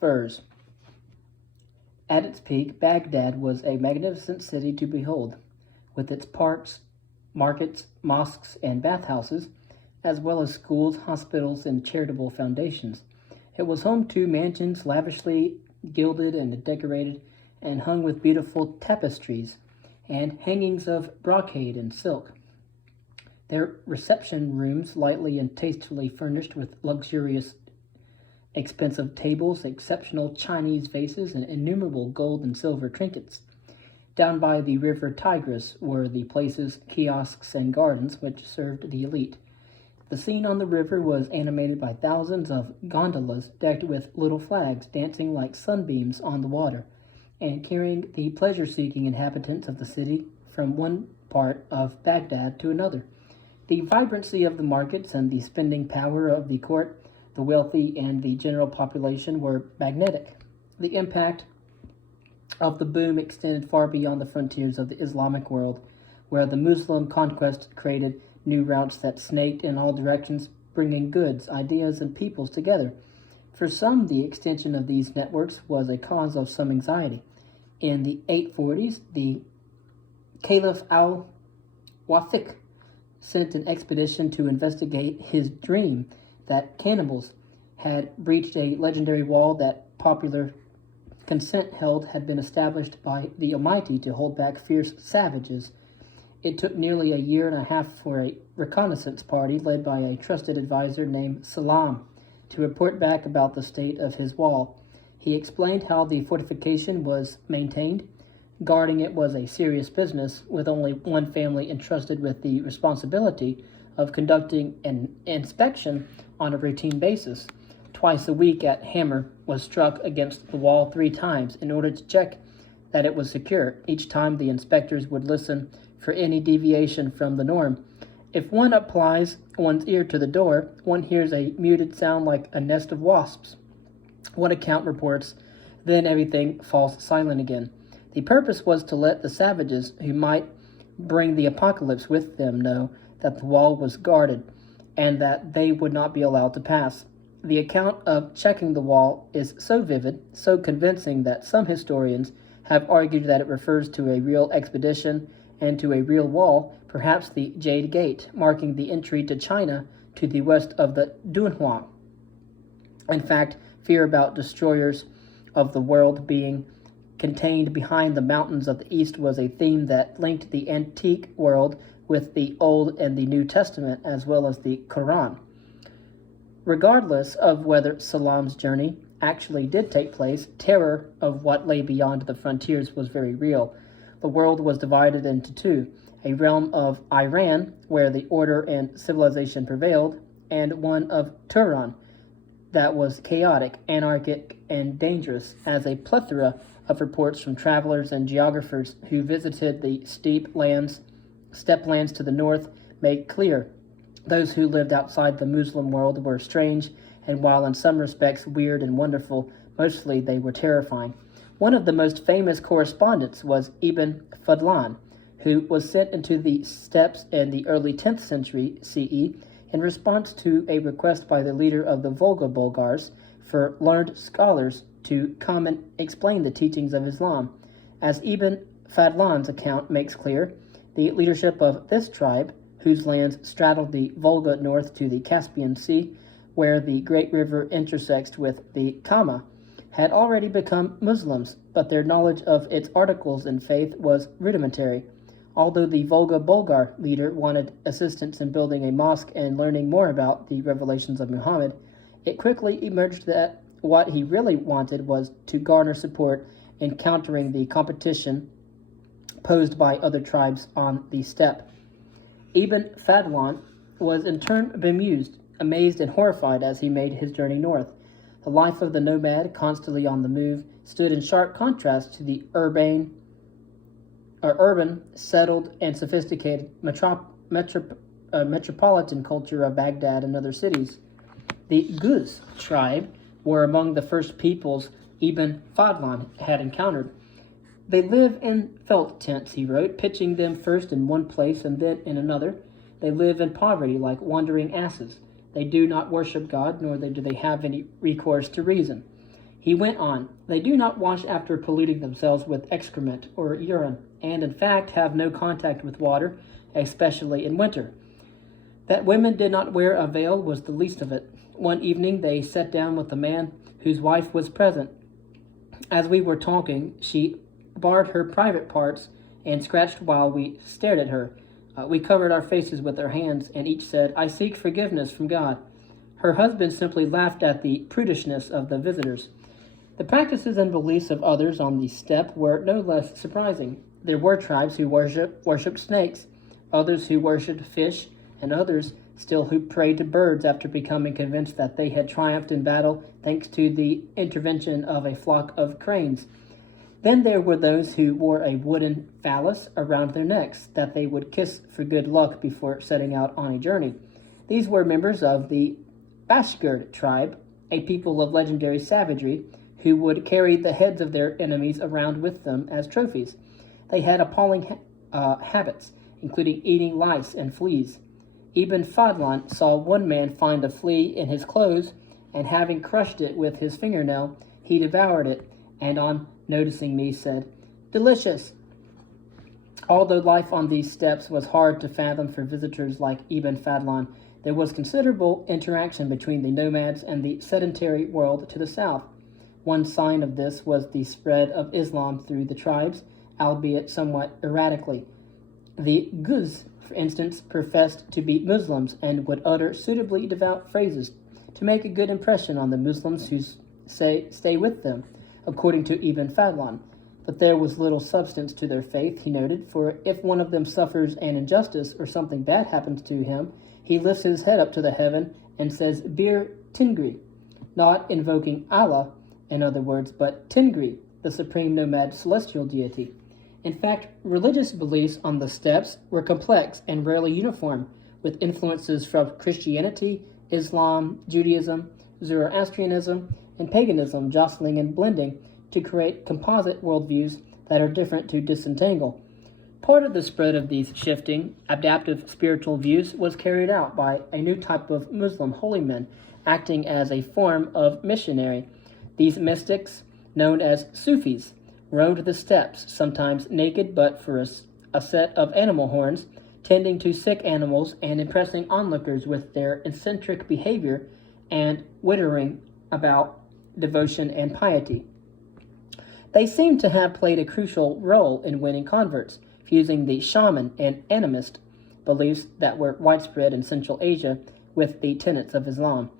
Furs. At its peak, Baghdad was a magnificent city to behold, with its parks, markets, mosques, and bathhouses, as well as schools, hospitals, and charitable foundations. It was home to mansions lavishly gilded and decorated and hung with beautiful tapestries and hangings of brocade and silk. Their reception rooms, lightly and tastefully furnished with luxurious, expensive tables, exceptional Chinese vases, and innumerable gold and silver trinkets. Down by the river Tigris were the places, kiosks, and gardens which served the elite. The scene on the river was animated by thousands of gondolas decked with little flags dancing like sunbeams on the water, and carrying the pleasure-seeking inhabitants of the city from one part of Baghdad to another. The vibrancy of the markets and the spending power of the court, the wealthy, and the general population were magnetic. The impact of the boom extended far beyond the frontiers of the Islamic world, where the Muslim conquest created new routes that snaked in all directions, bringing goods, ideas, and peoples together. For some, the extension of these networks was a cause of some anxiety. In the 840s, the Caliph al-Wathiq sent an expedition to investigate his dream that cannibals had breached a legendary wall that popular consent held had been established by the Almighty to hold back fierce savages. It took nearly a year and a half for a reconnaissance party led by a trusted advisor named Salam to report back about the state of his wall. He explained how the fortification was maintained. Guarding it was a serious business, with only one family entrusted with the responsibility of conducting an inspection on a routine basis. Twice a week, a hammer was struck against the wall 3 times in order to check that it was secure. Each time, the inspectors would listen for any deviation from the norm. If one applies one's ear to the door, one hears a muted sound like a nest of wasps. One account reports, then everything falls silent again. The purpose was to let the savages who might bring the apocalypse with them know that the wall was guarded and that they would not be allowed to pass. The account of checking the wall is so vivid, so convincing that some historians have argued that it refers to a real expedition and to a real wall, perhaps the Jade Gate, marking the entry to China to the west of the Dunhuang. In fact, fear about destroyers of the world being contained behind the mountains of the east was a theme that linked the antique world with the Old and the New Testament, as well as the Quran. Regardless of whether Salam's journey actually did take place, terror of what lay beyond the frontiers was very real. The world was divided into two: a realm of Iran, where the order and civilization prevailed, and one of Turan, that was chaotic, anarchic, and dangerous, as a plethora of reports from travelers and geographers who visited the steppe lands to the north make clear. Those who lived outside the Muslim world were strange, and while in some respects weird and wonderful, mostly they were terrifying. One of the most famous correspondents was Ibn Fadlan, who was sent into the steppes in the early 10th century CE in response to a request by the leader of the Volga Bulgars for learned scholars to come and explain the teachings of Islam. As Ibn Fadlan's account makes clear, the leadership of this tribe, whose lands straddled the Volga north to the Caspian Sea, where the great river intersects with the Kama, had already become Muslims, but their knowledge of its articles in faith was rudimentary. Although the Volga Bulgar leader wanted assistance in building a mosque and learning more about the revelations of Muhammad, it quickly emerged that what he really wanted was to garner support in countering the competition posed by other tribes on the steppe. Ibn Fadlan was in turn bemused, amazed, and horrified as he made his journey north. The life of the nomad, constantly on the move, stood in sharp contrast to the urban, settled, and sophisticated metropolitan culture of Baghdad and other cities. The Guz tribe were among the first peoples Ibn Fadlan had encountered. They live in felt tents, he wrote, pitching them first in one place and then in another. They live in poverty like wandering asses. They do not worship God, nor do they have any recourse to reason. He went on, "They do not wash after polluting themselves with excrement or urine, and in fact have no contact with water, especially in winter. That women did not wear a veil was the least of it. One evening they sat down with a man whose wife was present. As we were talking, she bared her private parts and scratched while we stared at her. We covered our faces with our hands, and each said, 'I seek forgiveness from God.' Her husband simply laughed at the prudishness of the visitors. The practices and beliefs of others on the steppe were no less surprising. There were tribes who worshipped snakes, others who worshipped fish, and others still who prayed to birds after becoming convinced that they had triumphed in battle thanks to the intervention of a flock of cranes. Then there were those who wore a wooden phallus around their necks that they would kiss for good luck before setting out on a journey. These were members of the Bashgird tribe, a people of legendary savagery, who would carry the heads of their enemies around with them as trophies. They had appalling habits, including eating lice and fleas. Ibn Fadlan saw one man find a flea in his clothes, and having crushed it with his fingernail, he devoured it, and on noticing me said, 'Delicious.' Although life on these steppes was hard to fathom for visitors like Ibn Fadlan, there was considerable interaction between the nomads and the sedentary world to the south. One sign of this was the spread of Islam through the tribes, albeit somewhat erratically. The Guz, for instance, professed to be Muslims and would utter suitably devout phrases to make a good impression on the Muslims who stay with them, according to Ibn Fadlan. But there was little substance to their faith, he noted, for if one of them suffers an injustice or something bad happens to him, he lifts his head up to the heaven and says, 'Bir Tingri,' not invoking Allah, in other words, but Tingri, the supreme nomad celestial deity. In fact, religious beliefs on the steppes were complex and rarely uniform, with influences from Christianity, Islam, Judaism, Zoroastrianism, and paganism jostling and blending to create composite worldviews that are different to disentangle. Part of the spread of these shifting, adaptive spiritual views was carried out by a new type of Muslim holy men acting as a form of missionary. These mystics, known as Sufis, roamed the steppes, sometimes naked but for a set of animal horns, tending to sick animals and impressing onlookers with their eccentric behavior and wittering about devotion and piety. They seem to have played a crucial role in winning converts, fusing the shaman and animist beliefs that were widespread in Central Asia with the tenets of Islam.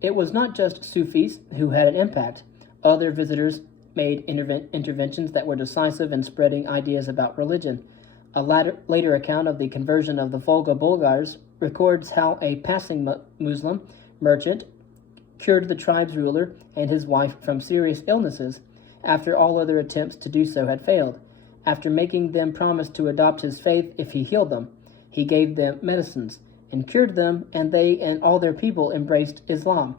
It was not just Sufis who had an impact. Other visitors made interventions that were decisive in spreading ideas about religion. A later account of the conversion of the Volga Bulgars records how a passing Muslim merchant cured the tribe's ruler and his wife from serious illnesses after all other attempts to do so had failed. After making them promise to adopt his faith if he healed them, he gave them medicines and cured them, and they and all their people embraced Islam.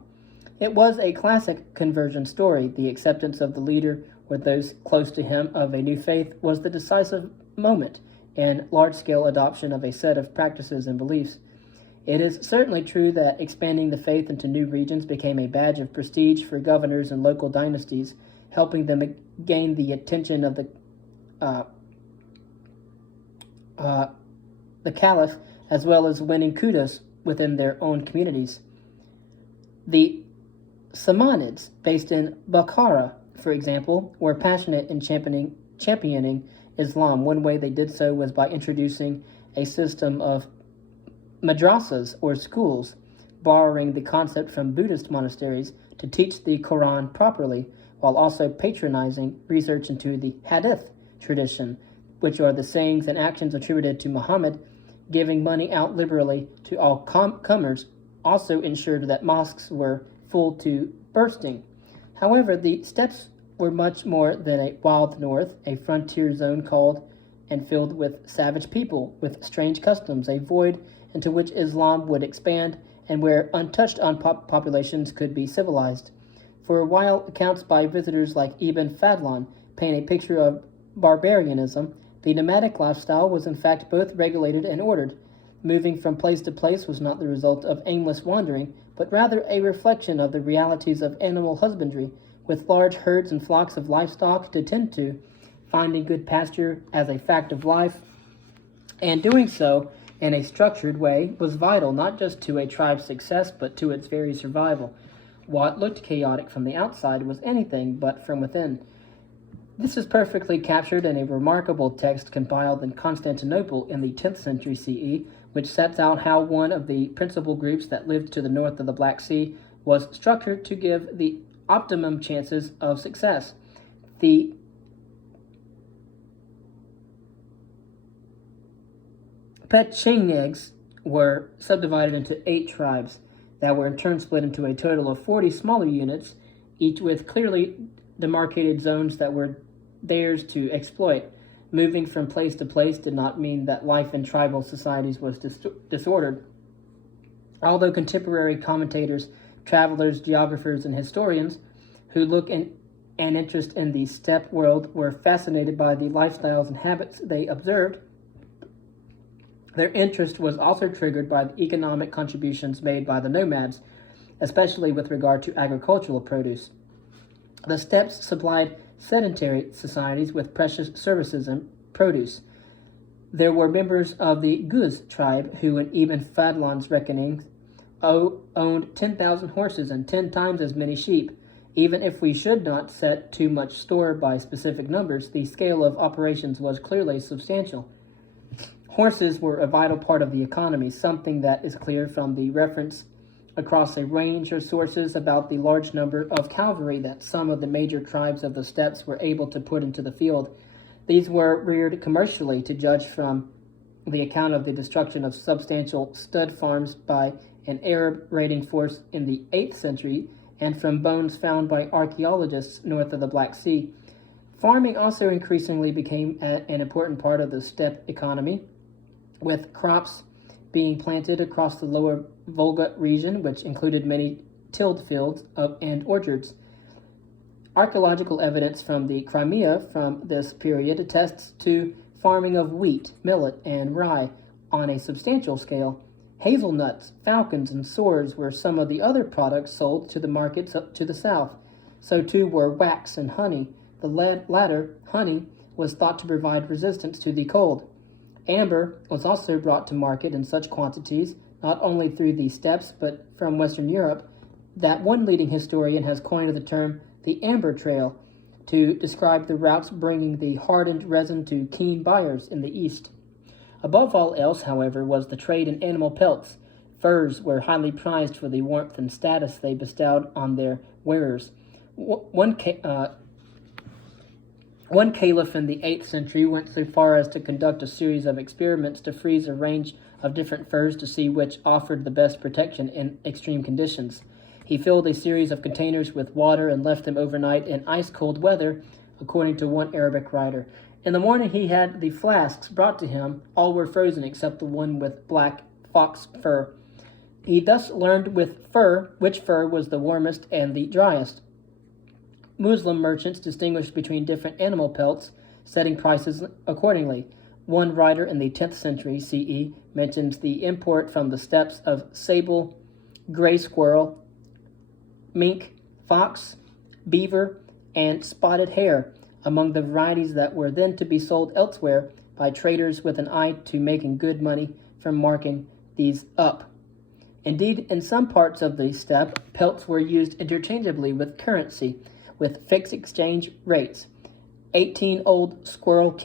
It was a classic conversion story. The acceptance of the leader or those close to him of a new faith was the decisive moment in large-scale adoption of a set of practices and beliefs. It is certainly true that expanding the faith into new regions became a badge of prestige for governors and local dynasties, helping them gain the attention of the caliph, as well as winning kudos within their own communities. The Samanids, based in Bukhara, for example, were passionate in championing Islam. One way they did so was by introducing a system of madrasas, or schools, borrowing the concept from Buddhist monasteries to teach the Quran properly, while also patronizing research into the Hadith tradition, which are the sayings and actions attributed to Muhammad. Giving money out liberally to all comers also ensured that mosques were full to bursting. However, the steppes were much more than a wild north, a frontier zone called and filled with savage people with strange customs, a void into which Islam would expand and where untouched populations could be civilized. For a while, accounts by visitors like Ibn Fadlan paint a picture of barbarianism. The nomadic lifestyle was in fact both regulated and ordered. Moving from place to place was not the result of aimless wandering, but rather a reflection of the realities of animal husbandry, with large herds and flocks of livestock to tend to, finding good pasture as a fact of life, and doing so in a structured way was vital not just to a tribe's success but to its very survival. What looked chaotic from the outside was anything but from within. This is perfectly captured in a remarkable text compiled in Constantinople in the 10th century CE, which sets out how one of the principal groups that lived to the north of the Black Sea was structured to give the optimum chances of success. The Pechenegs were subdivided into 8 tribes that were in turn split into a total of 40 smaller units, each with clearly demarcated zones that were theirs to exploit. Moving from place to place did not mean that life in tribal societies was disordered. Although contemporary commentators, travelers, geographers, and historians who look an interest in the steppe world were fascinated by the lifestyles and habits they observed, their interest was also triggered by the economic contributions made by the nomads, especially with regard to agricultural produce. The steppes supplied sedentary societies with precious services and produce. There were members of the Guz tribe who, in Ibn Fadlan's reckonings, owned 10,000 horses and 10 times as many sheep. Even if we should not set too much store by specific numbers, the scale of operations was clearly substantial. Horses were a vital part of the economy, something that is clear from the reference across a range of sources about the large number of cavalry that some of the major tribes of the steppes were able to put into the field. These were reared commercially, to judge from the account of the destruction of substantial stud farms by an Arab raiding force in the 8th century, and from bones found by archaeologists north of the Black Sea. Farming also increasingly became an important part of the steppe economy, with crops being planted across the lower Volga region, which included many tilled fields and orchards. Archaeological evidence from the Crimea from this period attests to farming of wheat, millet, and rye on a substantial scale. Hazelnuts, falcons, and swords were some of the other products sold to the markets up to the south. So too were wax and honey. The latter, honey, was thought to provide resistance to the cold. Amber was also brought to market in such quantities, not only through the steppes but from Western Europe, that one leading historian has coined the term the Amber Trail to describe the routes bringing the hardened resin to keen buyers in the east. Above all else, however, was the trade in animal pelts. Furs were highly prized for the warmth and status they bestowed on their wearers. One caliph in the 8th century went so far as to conduct a series of experiments to freeze a range of different furs to see which offered the best protection in extreme conditions. He filled a series of containers with water and left them overnight in ice-cold weather, according to one Arabic writer. In the morning he had the flasks brought to him. All were frozen except the one with black fox fur. He thus learned which fur was the warmest and the driest. Muslim merchants distinguished between different animal pelts, setting prices accordingly. One writer in the 10th century CE mentions the import from the steppes of sable, gray squirrel, mink, fox, beaver, and spotted hare among the varieties that were then to be sold elsewhere by traders with an eye to making good money from marking these up. Indeed, in some parts of the steppe, pelts were used interchangeably with currency, with fixed exchange rates. 18 old squirrel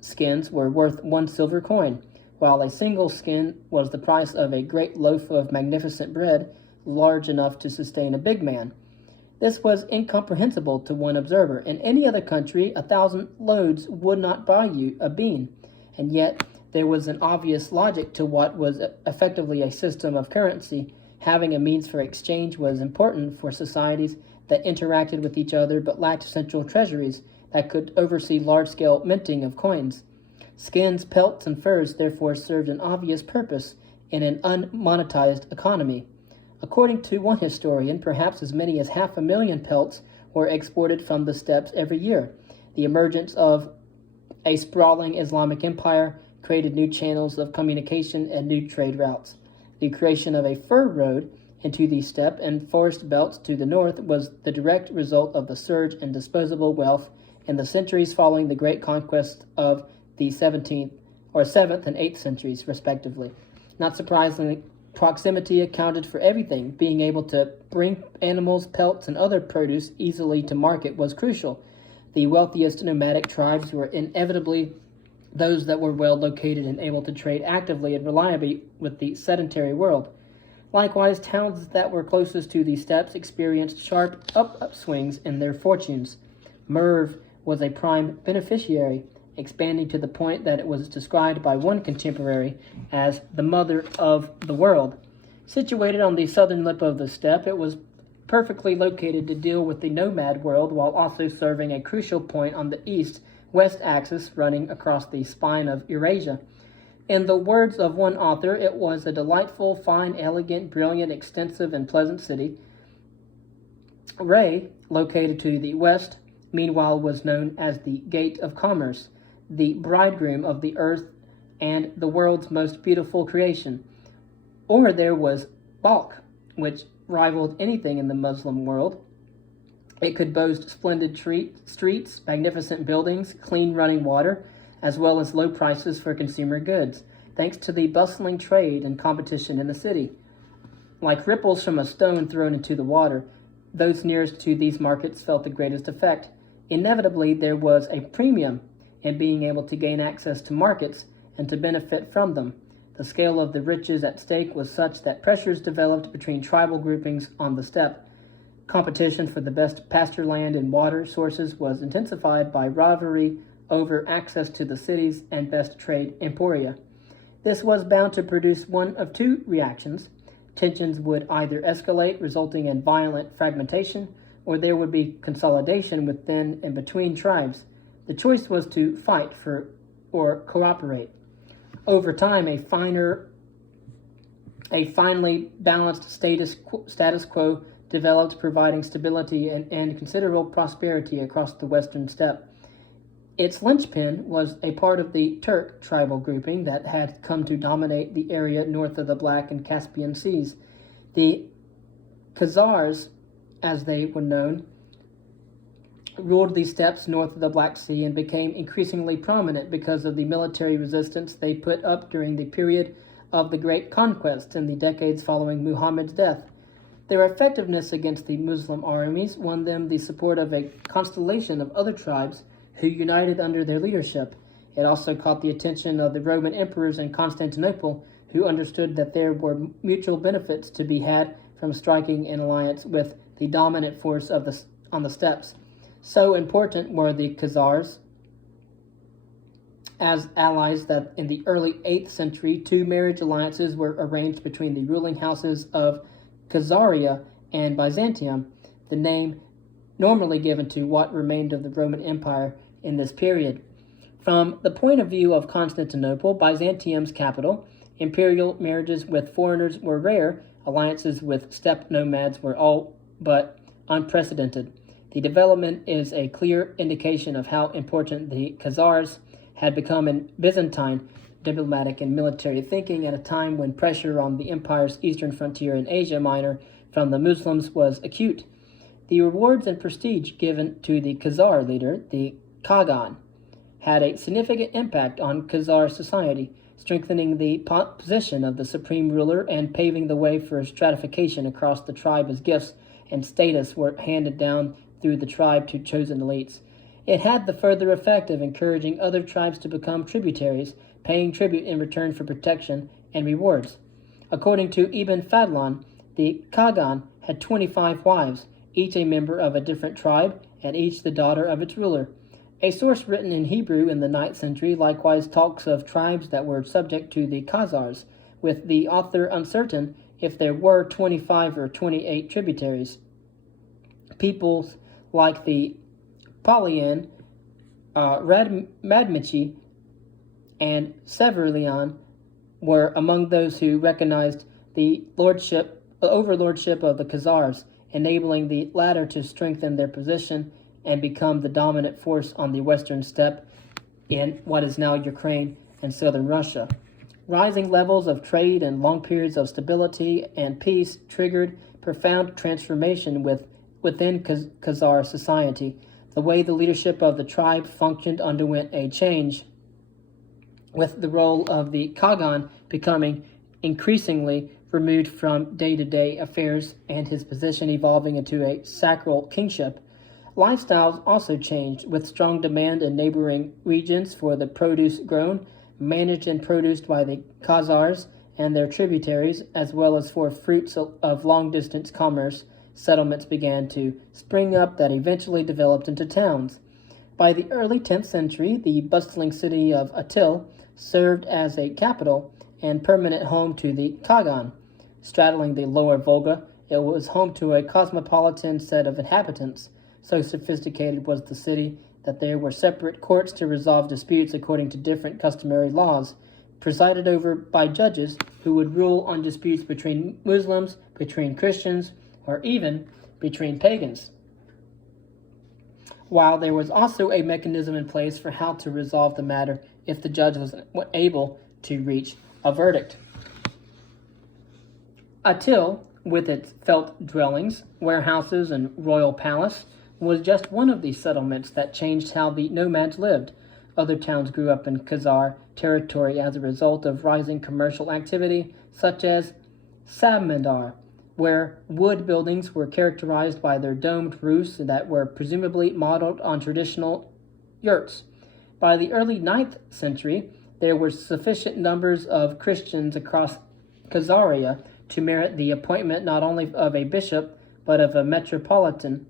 skins were worth 1 silver coin, while a single skin was the price of a great loaf of magnificent bread, large enough to sustain a big man. This was incomprehensible to one observer. In any other country, 1,000 loads would not buy you a bean, and yet there was an obvious logic to what was effectively a system of currency. Having a means for exchange was important for societies that interacted with each other but lacked central treasuries that could oversee large-scale minting of coins. Skins, pelts, and furs therefore served an obvious purpose in an unmonetized economy. According to one historian, perhaps as many as 500,000 pelts were exported from the steppes every year. The emergence of a sprawling Islamic empire created new channels of communication and new trade routes. The creation of a fur road into the steppe and forest belts to the north was the direct result of the surge in disposable wealth in the centuries following the great conquest of the 7th and 8th centuries, respectively. Not surprisingly, proximity accounted for everything. Being able to bring animals, pelts, and other produce easily to market was crucial. The wealthiest nomadic tribes were inevitably those that were well located and able to trade actively and reliably with the sedentary world. Likewise, towns that were closest to the steppes experienced sharp upswings in their fortunes. Merv was a prime beneficiary, expanding to the point that it was described by one contemporary as the mother of the world. Situated on the southern lip of the steppe, it was perfectly located to deal with the nomad world while also serving a crucial point on the east-west axis running across the spine of Eurasia. In the words of one author, it was a delightful, fine, elegant, brilliant, extensive, and pleasant city. Ray, located to the west, meanwhile was known as the Gate of Commerce, the bridegroom of the earth and the world's most beautiful creation. Or there was Balkh, which rivaled anything in the Muslim world. It could boast splendid streets, magnificent buildings, clean running water, as well as low prices for consumer goods, thanks to the bustling trade and competition in the city. Like ripples from a stone thrown into the water, those nearest to these markets felt the greatest effect. Inevitably, there was a premium in being able to gain access to markets and to benefit from them. The scale of the riches at stake was such that pressures developed between tribal groupings on the steppe. Competition for the best pasture land and water sources was intensified by rivalry over access to the cities and best trade emporia. This was bound to produce one of two reactions. Tensions would either escalate, resulting in violent fragmentation, or there would be consolidation within and between tribes. The choice was to fight or cooperate. Over time, a finely balanced status quo developed, providing stability and considerable prosperity across the western steppe. Its linchpin was a part of the Turk tribal grouping that had come to dominate the area north of the Black and Caspian Seas. The Khazars, as they were known, ruled the steppes north of the Black Sea and became increasingly prominent because of the military resistance they put up during the period of the Great Conquest in the decades following Muhammad's death. Their effectiveness against the Muslim armies won them the support of a constellation of other tribes who united under their leadership. It also caught the attention of the Roman emperors in Constantinople, who understood that there were mutual benefits to be had from striking an alliance with the dominant force on the steppes. So important were the Khazars as allies that in the early 8th century, 2 marriage alliances were arranged between the ruling houses of Khazaria and Byzantium, the name normally given to what remained of the Roman Empire in this period. From the point of view of Constantinople, Byzantium's capital, imperial marriages with foreigners were rare. Alliances with steppe nomads were all but unprecedented. The development is a clear indication of how important the Khazars had become in Byzantine diplomatic and military thinking at a time when pressure on the empire's eastern frontier in Asia Minor from the Muslims was acute. The rewards and prestige given to the Khazar leader, the Khagan, had a significant impact on Khazar society, strengthening the position of the supreme ruler and paving the way for stratification across the tribe as gifts and status were handed down through the tribe to chosen elites. It had the further effect of encouraging other tribes to become tributaries, paying tribute in return for protection and rewards. According to Ibn Fadlan, the Khagan had 25 wives, each a member of a different tribe, and each the daughter of its ruler. A source written in Hebrew in the 9th century likewise talks of tribes that were subject to the Khazars, with the author uncertain if there were 25 or 28 tributaries. Peoples like the Palian, Madmichi, and Severlian were among those who recognized the overlordship of the Khazars, enabling the latter to strengthen their position and become the dominant force on the western steppe in what is now Ukraine and southern Russia. Rising levels of trade and long periods of stability and peace triggered profound transformation within Khazar society. The way the leadership of the tribe functioned underwent a change, with the role of the Khagan becoming increasingly removed from day-to-day affairs and his position evolving into a sacral kingship. Lifestyles also changed, with strong demand in neighboring regions for the produce grown, managed and produced by the Khazars and their tributaries, as well as for fruits of long-distance commerce. Settlements began to spring up that eventually developed into towns. By the early 10th century, the bustling city of Atil served as a capital and permanent home to the Khagan. Straddling the lower Volga, it was home to a cosmopolitan set of inhabitants. So sophisticated was the city that there were separate courts to resolve disputes according to different customary laws, presided over by judges who would rule on disputes between Muslims, between Christians, or even between pagans. While there was also a mechanism in place for how to resolve the matter if the judge was able to reach a verdict. Atil, with its felt dwellings, warehouses, and royal palace, was just one of these settlements that changed how the nomads lived. Other towns grew up in Khazar territory as a result of rising commercial activity, such as Samandar, where wood buildings were characterized by their domed roofs that were presumably modeled on traditional yurts. By the early 9th century, there were sufficient numbers of Christians across Khazaria to merit the appointment not only of a bishop, but of a metropolitan,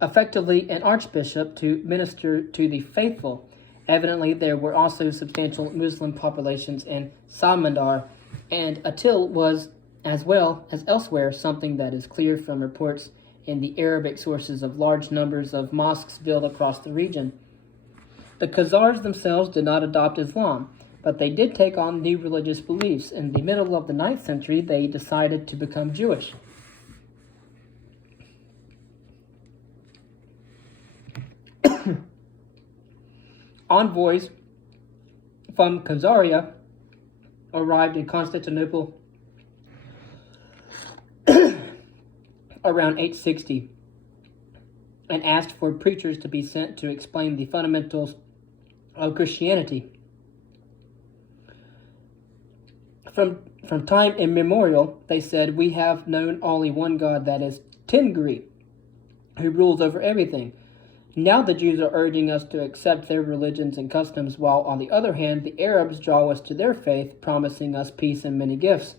effectively an archbishop, to minister to the faithful. Evidently, there were also substantial Muslim populations in Samandar, and Atil was, as well as elsewhere, something that is clear from reports in the Arabic sources of large numbers of mosques built across the region. The Khazars themselves did not adopt Islam, but they did take on new religious beliefs. In the middle of the 9th century, they decided to become Jewish. Envoys from Khazaria arrived in Constantinople around 860 and asked for preachers to be sent to explain the fundamentals of Christianity. From time immemorial, they said, we have known only one God, that is Tengri, who rules over everything. Now the Jews are urging us to accept their religions and customs, while on the other hand, the Arabs draw us to their faith, promising us peace and many gifts.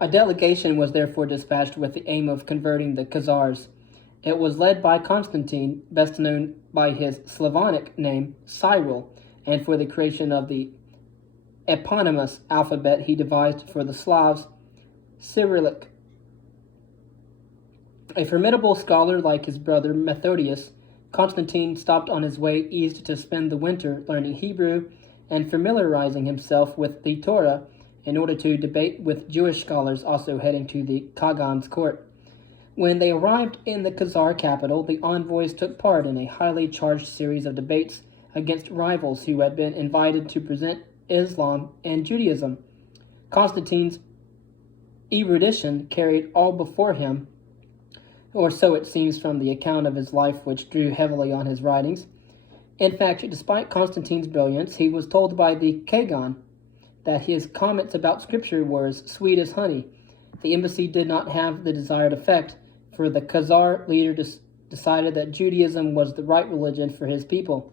A delegation was therefore dispatched with the aim of converting the Khazars. It was led by Constantine, best known by his Slavonic name, Cyril, and for the creation of the eponymous alphabet he devised for the Slavs, Cyrillic. A formidable scholar like his brother Methodius, Constantine stopped on his way east to spend the winter learning Hebrew and familiarizing himself with the Torah in order to debate with Jewish scholars also heading to the Khagan's court. When they arrived in the Khazar capital, the envoys took part in a highly charged series of debates against rivals who had been invited to present Islam and Judaism. Constantine's erudition carried all before him, or so it seems from the account of his life, which drew heavily on his writings. In fact, despite Constantine's brilliance, he was told by the Khagan that his comments about Scripture were as sweet as honey. The embassy did not have the desired effect, for the Khazar leader decided that Judaism was the right religion for his people.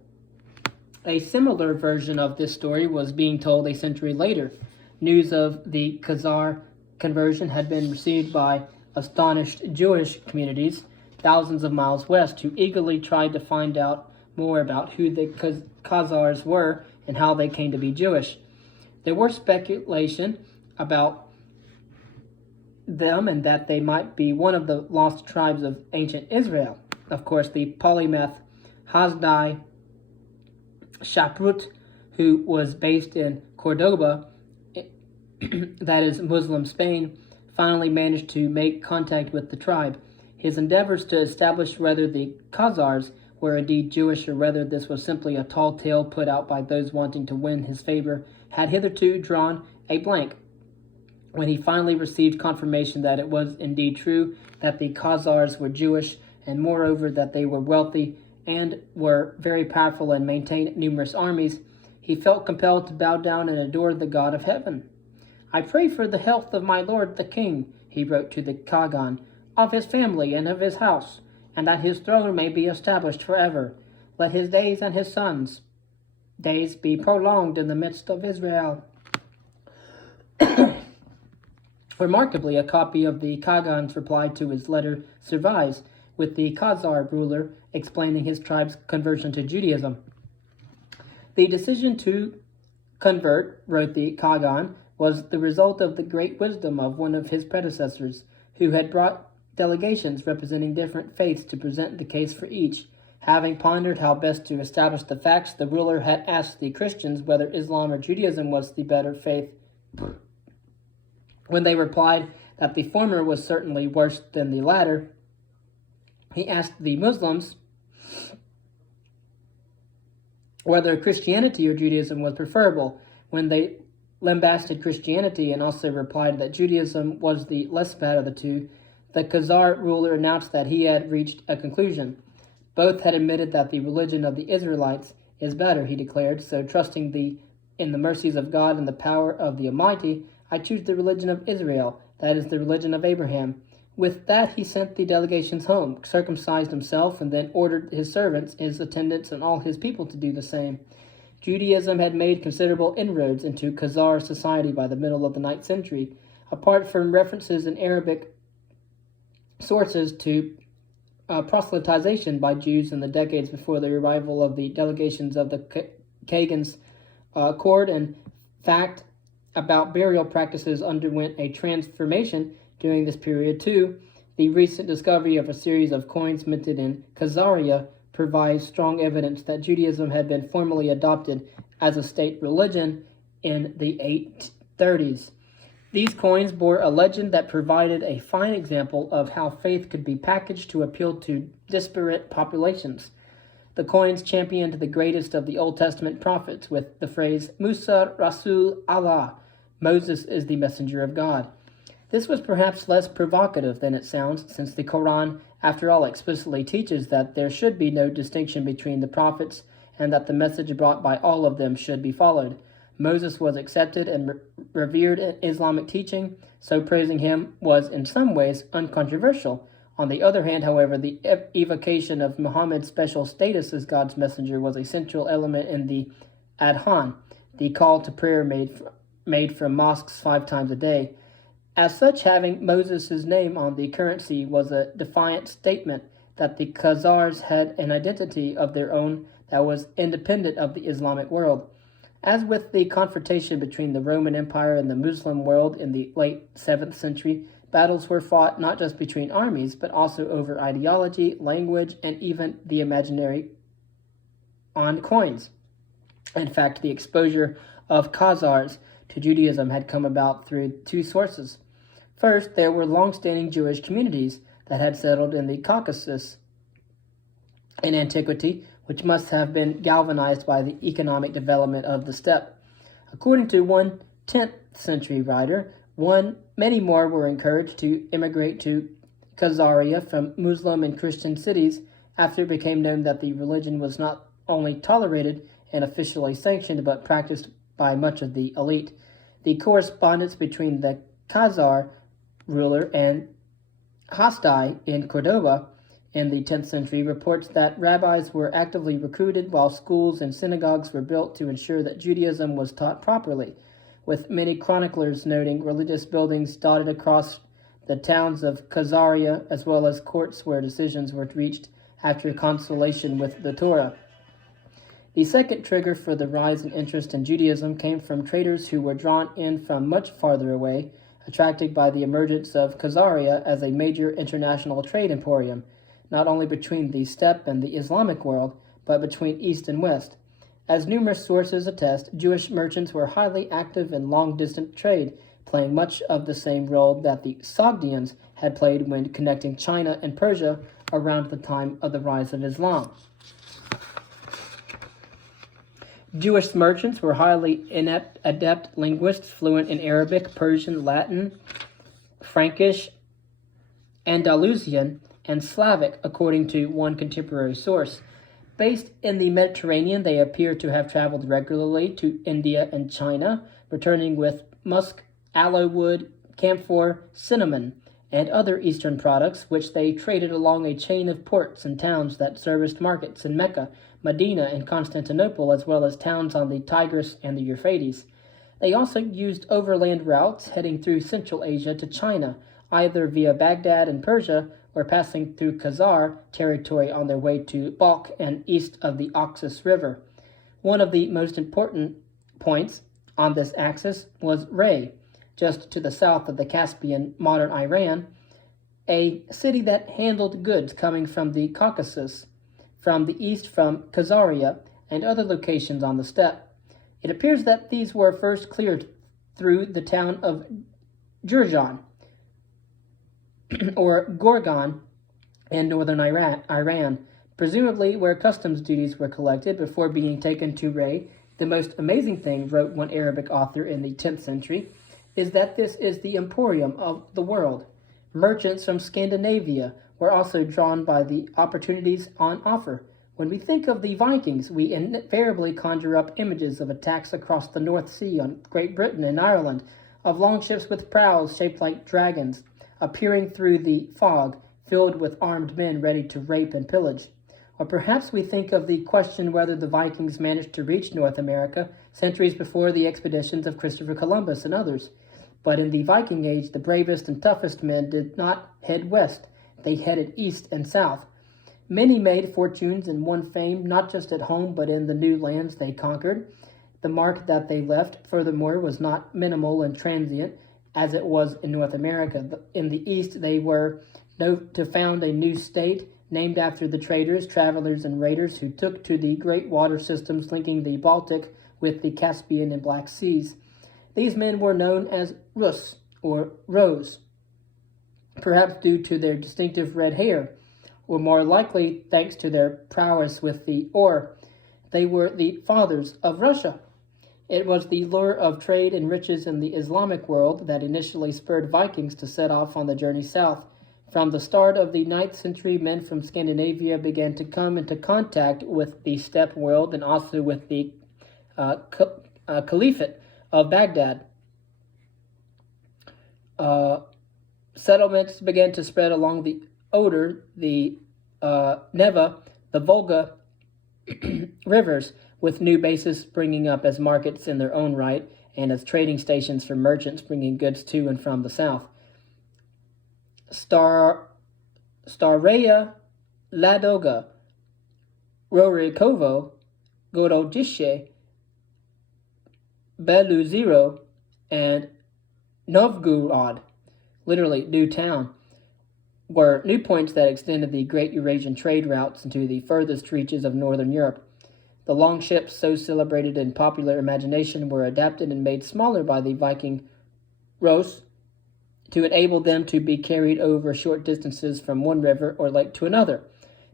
A similar version of this story was being told a century later. News of the Khazar conversion had been received by astonished Jewish communities thousands of miles west, who eagerly tried to find out more about who the Khazars were and how they came to be Jewish. There was speculation about them and that they might be one of the lost tribes of ancient Israel. Of course, the polymath Hasdai Shaprut, who was based in Cordoba, that is Muslim Spain, finally managed to make contact with the tribe. His endeavors to establish whether the Khazars were indeed Jewish, or whether this was simply a tall tale put out by those wanting to win his favor, had hitherto drawn a blank. When he finally received confirmation that it was indeed true that the Khazars were Jewish, and moreover that they were wealthy and were very powerful and maintained numerous armies, he felt compelled to bow down and adore the God of heaven. "I pray for the health of my lord the king," he wrote to the Khagan, "of his family and of his house, and that his throne may be established forever. Let his days and his sons' days be prolonged in the midst of Israel." Remarkably, a copy of the Khagan's reply to his letter survives, with the Khazar ruler explaining his tribe's conversion to Judaism. "The decision to convert," wrote the Khagan, "was the result of the great wisdom of one of his predecessors, who had brought delegations representing different faiths to present the case for each. Having pondered how best to establish the facts, the ruler had asked the Christians whether Islam or Judaism was the better faith. When they replied that the former was certainly worse than the latter, he asked the Muslims whether Christianity or Judaism was preferable. When they lambasted Christianity and also replied that Judaism was the less bad of the two, the Khazar ruler announced that he had reached a conclusion. Both had admitted that the religion of the Israelites is better, he declared, so trusting in the mercies of God and the power of the Almighty, I choose the religion of Israel, that is the religion of Abraham. With that he sent the delegations home, circumcised himself, and then ordered his servants, his attendants, and all his people to do the same. Judaism had made considerable inroads into Khazar society by the middle of the 9th century. Apart from references in Arabic sources to proselytization by Jews in the decades before the arrival of the delegations of the Khagan's court, and fact about burial practices underwent a transformation during this period too, the recent discovery of a series of coins minted in Khazaria provides strong evidence that Judaism had been formally adopted as a state religion in the 830s. These coins bore a legend that provided a fine example of how faith could be packaged to appeal to disparate populations. The coins championed the greatest of the Old Testament prophets with the phrase, Musa Rasul Allah, Moses is the messenger of God. This was perhaps less provocative than it sounds, since the Quran, after all, explicitly teaches that there should be no distinction between the prophets and that the message brought by all of them should be followed. Moses was accepted and revered in Islamic teaching, so praising him was in some ways uncontroversial. On the other hand, however, the evocation of Muhammad's special status as God's messenger was a central element in the Adhan, the call to prayer made from mosques 5 times a day. As such, having Moses' name on the currency was a defiant statement that the Khazars had an identity of their own that was independent of the Islamic world. As with the confrontation between the Roman Empire and the Muslim world in the late 7th century, battles were fought not just between armies, but also over ideology, language, and even the imaginary on coins. In fact, the exposure of Khazars to Judaism had come about through 2 sources. First, there were long-standing Jewish communities that had settled in the Caucasus in antiquity, which must have been galvanized by the economic development of the steppe. According to one 10th century writer, many more were encouraged to immigrate to Khazaria from Muslim and Christian cities after it became known that the religion was not only tolerated and officially sanctioned, but practiced by much of the elite. The correspondence between the Khazar ruler and Hasdai in Cordoba in the 10th century reports that rabbis were actively recruited while schools and synagogues were built to ensure that Judaism was taught properly, with many chroniclers noting religious buildings dotted across the towns of Khazaria, as well as courts where decisions were reached after consultation with the Torah. The second trigger for the rise in interest in Judaism came from traders who were drawn in from much farther away, attracted by the emergence of Khazaria as a major international trade emporium, not only between the steppe and the Islamic world, but between East and West. As numerous sources attest, Jewish merchants were highly active in long-distance trade, playing much of the same role that the Sogdians had played when connecting China and Persia around the time of the rise of Islam. Jewish merchants were highly adept linguists, fluent in Arabic, Persian, Latin, Frankish, Andalusian, and Slavic, according to one contemporary source. Based in the Mediterranean, they appear to have traveled regularly to India and China, returning with musk, aloe wood, camphor, cinnamon, and other Eastern products, which they traded along a chain of ports and towns that serviced markets in Mecca, Medina, and Constantinople, as well as towns on the Tigris and the Euphrates. They also used overland routes heading through Central Asia to China, either via Baghdad and Persia or passing through Khazar territory on their way to Balkh and east of the Oxus River. One of the most important points on this axis was Ray, just to the south of the Caspian, modern Iran, a city that handled goods coming from the Caucasus, from the east from Khazaria, and other locations on the steppe. It appears that these were first cleared through the town of Jurjan, or Gorgan, in northern Iran, presumably where customs duties were collected before being taken to Ray. The most amazing thing, wrote one Arabic author in the 10th century, is that this is the emporium of the world. Merchants from Scandinavia were also drawn by the opportunities on offer. When we think of the Vikings, we invariably conjure up images of attacks across the North Sea on Great Britain and Ireland, of longships with prows shaped like dragons, appearing through the fog, filled with armed men ready to rape and pillage. Or perhaps we think of the question whether the Vikings managed to reach North America centuries before the expeditions of Christopher Columbus and others. But in the Viking Age, the bravest and toughest men did not head west. They headed east and south. Many made fortunes and won fame, not just at home, but in the new lands they conquered. The mark that they left, furthermore, was not minimal and transient, as it was in North America. In the East, they were to found a new state, named after the traders, travelers, and raiders who took to the great water systems linking the Baltic with the Caspian and Black Seas. These men were known as Rus, or Rose, perhaps due to their distinctive red hair, or more likely thanks to their prowess with the oar. They were the fathers of Russia. It was the lure of trade and riches in the Islamic world that initially spurred Vikings to set off on the journey south. From the start of the 9th century, men from Scandinavia began to come into contact with the steppe world and also with the Caliphate of Baghdad. Settlements began to spread along the Oder, the Neva, the Volga rivers, with new bases springing up as markets in their own right and as trading stations for merchants bringing goods to and from the south. Staraya, Ladoga, Rorikovo, Gorodishe, Beluzero, and Novgorod, literally new town, were new points that extended the great Eurasian trade routes into the furthest reaches of northern Europe. The longships, so celebrated in popular imagination, were adapted and made smaller by the Viking Rus to enable them to be carried over short distances from one river or lake to another.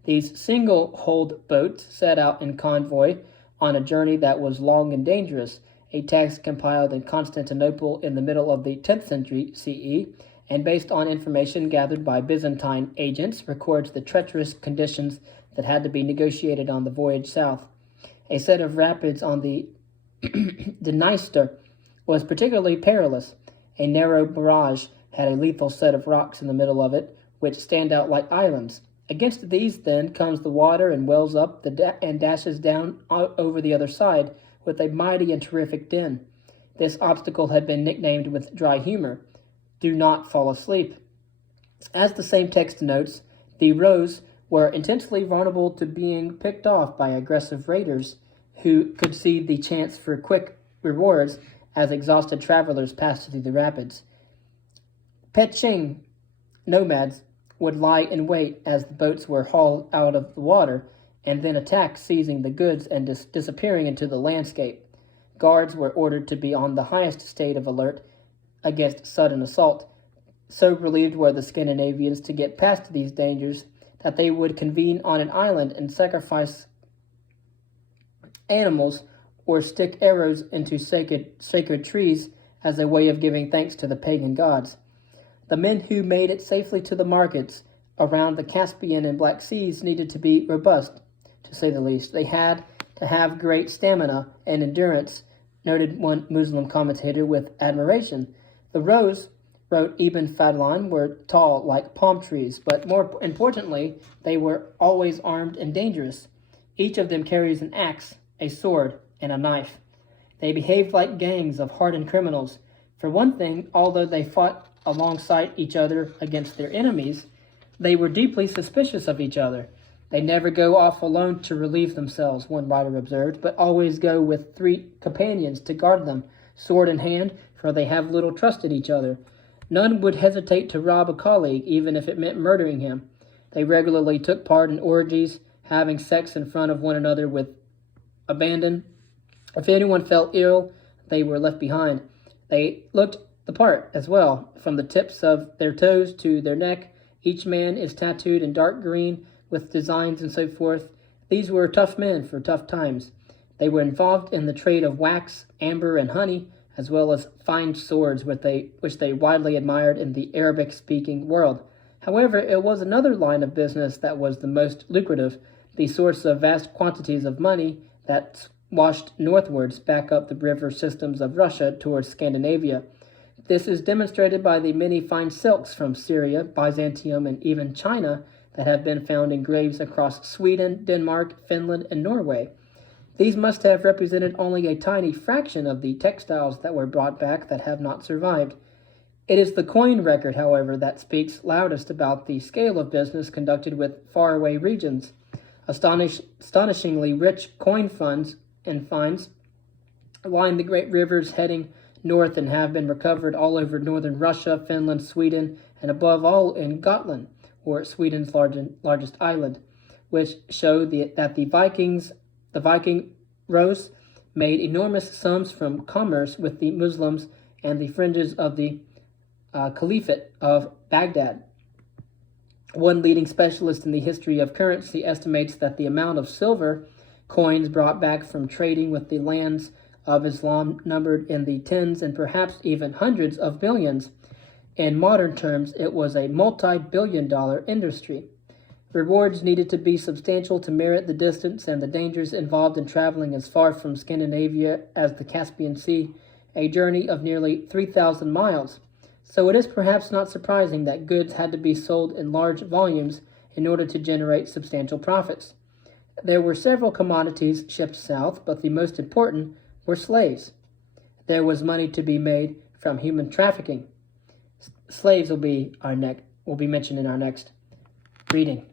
These single-hulled boats set out in convoy on a journey that was long and dangerous. A text compiled in Constantinople in the middle of the 10th century CE, and based on information gathered by Byzantine agents, records the treacherous conditions that had to be negotiated on the voyage south. A set of rapids on the Dniester was particularly perilous. A narrow barrage had a lethal set of rocks in the middle of it, which stand out like islands. Against these, then, comes the water and wells up and dashes down over the other side with a mighty and terrific din. This obstacle had been nicknamed with dry humor, "Do not fall asleep." As the same text notes, the Rose were intensely vulnerable to being picked off by aggressive raiders who could see the chance for quick rewards as exhausted travelers passed through the rapids. Petching nomads would lie in wait as the boats were hauled out of the water and then attack, seizing the goods and disappearing into the landscape. Guards were ordered to be on the highest state of alert against sudden assault. So relieved were the Scandinavians to get past these dangers that they would convene on an island and sacrifice animals or stick arrows into sacred trees as a way of giving thanks to the pagan gods. The men who made it safely to the markets around the Caspian and Black Seas needed to be robust, to say the least. They had to have great stamina and endurance, noted one Muslim commentator with admiration. The rows, wrote Ibn Fadlan, were tall like palm trees, but more importantly, they were always armed and dangerous. Each of them carries an axe, a sword, and a knife. They behaved like gangs of hardened criminals. For one thing, although they fought alongside each other against their enemies, they were deeply suspicious of each other. They never go off alone to relieve themselves, one writer observed, but always go with 3 companions to guard them, sword in hand, for they have little trust in each other. None would hesitate to rob a colleague, even if it meant murdering him. They regularly took part in orgies, having sex in front of one another with abandon. If anyone fell ill, they were left behind. They looked the part as well, from the tips of their toes to their neck. Each man is tattooed in dark green with designs and so forth. These were tough men for tough times. They were involved in the trade of wax, amber, and honey, as well as fine swords, which they widely admired in the Arabic-speaking world. However, it was another line of business that was the most lucrative, the source of vast quantities of money that washed northwards back up the river systems of Russia towards Scandinavia. This is demonstrated by the many fine silks from Syria, Byzantium, and even China that have been found in graves across Sweden, Denmark, Finland, and Norway. These must have represented only a tiny fraction of the textiles that were brought back that have not survived. It is the coin record, however, that speaks loudest about the scale of business conducted with faraway regions. Astonishingly rich coin funds and finds line the great rivers heading north and have been recovered all over northern Russia, Finland, Sweden, and above all in Gotland, or Sweden's largest island, which show that the Viking Rose made enormous sums from commerce with the Muslims and the fringes of the Caliphate of Baghdad. One leading specialist in the history of currency estimates that the amount of silver coins brought back from trading with the lands of Islam numbered in the tens and perhaps even hundreds of billions. In modern terms, it was a multi-billion-dollar industry. Rewards needed to be substantial to merit the distance and the dangers involved in traveling as far from Scandinavia as the Caspian Sea, a journey of nearly 3,000 miles. So it is perhaps not surprising that goods had to be sold in large volumes in order to generate substantial profits. There were several commodities shipped south, but the most important were slaves. There was money to be made from human trafficking. Slaves will be mentioned in our next reading.